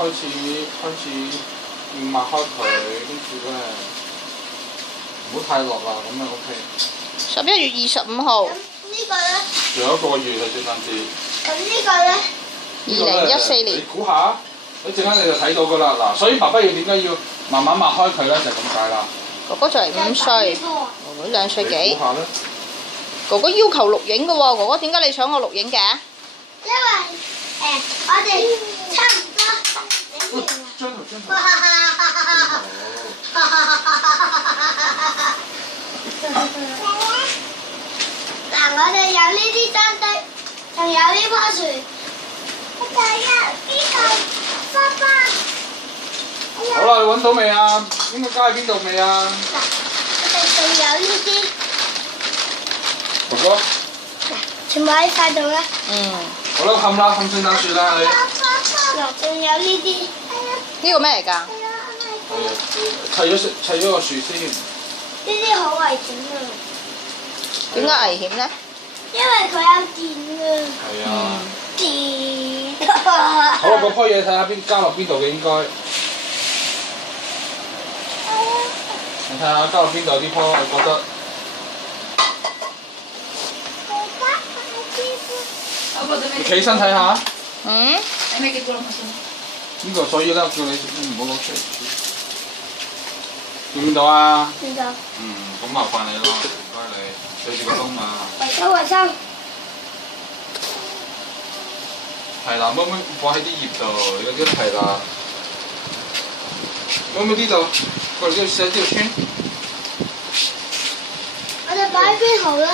開始要抹開佢，跟住咧唔好太落啦，咁樣 OK。11月25號。咁呢個咧？仲有一個月係聖誕節。咁呢個咧？2014年。你估下？一陣間你就睇到噶啦，嗱，所以爸爸要點解要慢慢抹開佢咧？就係咁解啦。哥哥就嚟5歲，妹妹2歲幾。你估下咧？哥哥要求錄影嘅喎，哥哥點解你想我錄影嘅？因為我哋差唔多。張圖。嗱，我哋有呢啲山堆，仲有呢棵樹，仲有呢個花花。好啦，你揾到未啊？應該加喺邊度未啊？嗱，我哋仲有呢啲，哥哥。嗱，全部喺晒度啦。好啦，冚啦，冚聖誕樹啦你。嗱，仲有呢啲。呢個咩嚟㗎？砌咗個樹先。呢啲好危險啊！點解危險咧？因為佢有電啊。係啊。電。好啦，嗰棵嘢睇下邊加落邊度嘅應該。你睇下加落邊度呢棵，我覺得。你企起身睇下。呢個所以咧，叫你唔好攞出嚟。見唔見到啊？見到。咁麻煩你咯，唔該你，對住個窿啊。維修。係啦，妹妹放喺啲葉度，嗰啲係啦。妹妹呢度，過嚟呢度寫呢條村。我哋擺喺邊好咧？